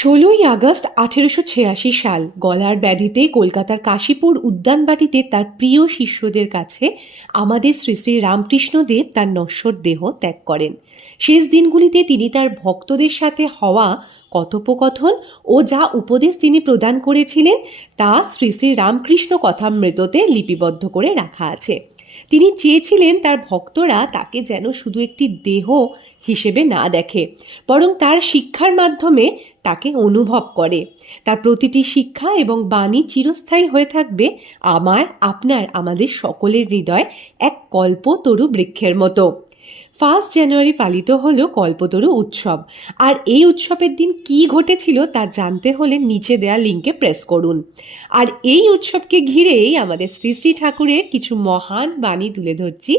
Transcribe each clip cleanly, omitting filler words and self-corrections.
১৬ই আগস্ট ১৮৮৬ সাল গলার ব্যাধিতে কলকাতার কাশীপুর উদ্যানবাটিতে তার প্রিয় শিষ্যদের কাছে আমাদের শ্রী শ্রী রামকৃষ্ণদেব তার নশ্বর দেহ ত্যাগ করেন। শেষ দিনগুলিতে তিনি তার ভক্তদের সাথে হওয়া কথোপকথন ও যা উপদেশ তিনি প্রদান করেছিলেন তা শ্রী শ্রী রামকৃষ্ণ কথামৃততে লিপিবদ্ধ করে রাখা আছে। তিনি চেয়েছিলেন তার ভক্তরা তাকে যেন শুধু একটি দেহ হিসেবে না দেখে, বরং তার শিক্ষার মাধ্যমে তাকে অনুভব করে। তার প্রতিটি শিক্ষা এবং বাণী চিরস্থায়ী হয়ে থাকবে আমাদের সকলের হৃদয় এক কল্পতরু বৃক্ষের মতো। 1 জানুয়ারি পালিত হলো কল্পতরু উৎসব। আর এই উৎসবের দিন কি ঘটেছিল তা জানতে হলে নিচে দেওয়া লিঙ্কে প্রেস করুন। আর এই উৎসবকে ঘিরেই আমাদের শ্রী শ্রী ঠাকুরের কিছু মহান বাণী তুলে ধরছি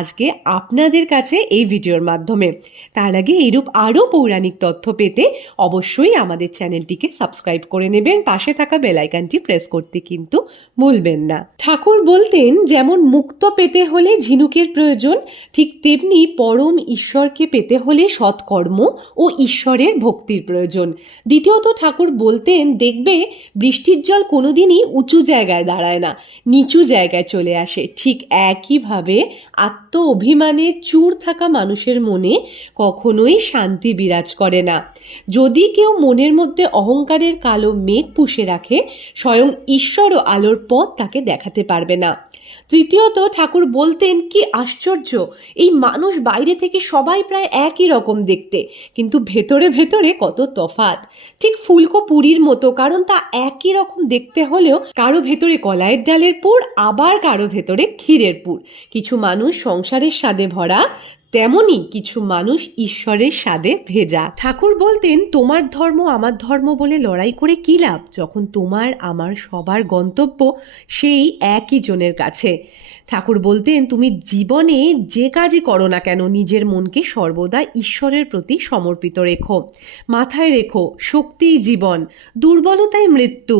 আজকে আপনাদের কাছে এই ভিডিওর মাধ্যমে। তার আগে এরূপ আরও পৌরাণিক তথ্য পেতে অবশ্যই আমাদের চ্যানেলটিকে সাবস্ক্রাইব করে নেবেন, পাশে থাকা বেল আইকনটি প্রেস করতে কিন্তু ভুলবেন না। ঠাকুর বলতেন, যেমন মুক্ত পেতে হলে ঝিনুকের প্রয়োজন, ঠিক তেমনি পরম ঈশ্বরকে পেতে হলে সৎকর্ম ও ঈশ্বরের ভক্তির প্রয়োজন। দ্বিতীয়ত ঠাকুর বলতেন, দেখবে বৃষ্টির জল কোনোদিনই উঁচু জায়গায় দাঁড়ায় না, নিচু জায়গায় চলে আসে। ঠিক একইভাবে আত্ম অভিমানে চূর থাকা মানুষের মনে কখনোই শান্তি বিরাজ করে না। যদি কেউ মনের মধ্যে অহংকারের কালো মেঘ পুষে রাখে, স্বয়ং ঈশ্বরও আলোর পথ তাকে দেখাতে পারবে না। তৃতীয়ত ঠাকুর বলতেন, কি আশ্চর্য, এই মানুষ বাইরে থেকে সবাই প্রায় একই রকম দেখতে, কিন্তু ভেতরে ভেতরে কত তফাৎ। ঠিক ফুলকো পুরীর মতো, কারণ তা একই রকম দেখতে হলেও কারো ভেতরে কলাইয়ের ডালের পুর, আবার কারো ভেতরে ক্ষীরের পুর। কিছু মানুষ সংসারের স্বাদে ভরা, তেমনি কিছু মানুষ ঈশ্বরের স্বাদে ভেজা। ঠাকুর বলতেন, তোমার ধর্ম আমার ধর্ম বলে লড়াই করে কী লাভ, যখন তোমার আমার সবার গন্তব্য সেই একই জনের কাছে। ঠাকুর বলতেন, তুমি জীবনে যে কাজই করো না কেন নিজের মনকে সর্বদা ঈশ্বরের প্রতি সমর্পিত রেখো। মাথায় রেখো, শক্তিই জীবন, দুর্বলতাই মৃত্যু,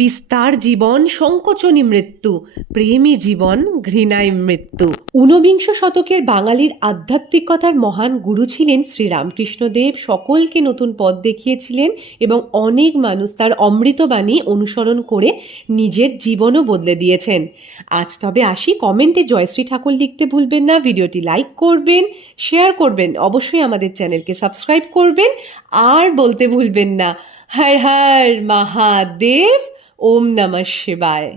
বিস্তার জীবন, সংকোচনই মৃত্যু, প্রেমই জীবন, ঘৃণায় মৃত্যু। ঊনবিংশ শতকের বাঙালির আধ্যাত্মিকতার মহান গুরু ছিলেন শ্রীরামকৃষ্ণদেব। সকলকে নতুন পথ দেখিয়েছিলেন এবং অনেক মানুষ তার অমৃতবাণী অনুসরণ করে নিজের জীবনও বদলে দিয়েছেন। আজ তবে আসি, কমেন্টে জয়শ্রী ঠাকুর লিখতে ভুলবেন না, ভিডিওটি লাইক করবেন, শেয়ার করবেন, অবশ্যই আমাদের চ্যানেলকে সাবস্ক্রাইব করবেন, আর বলতে ভুলবেন না, হর হর মহাদেব, ওম নমঃ শিবায়।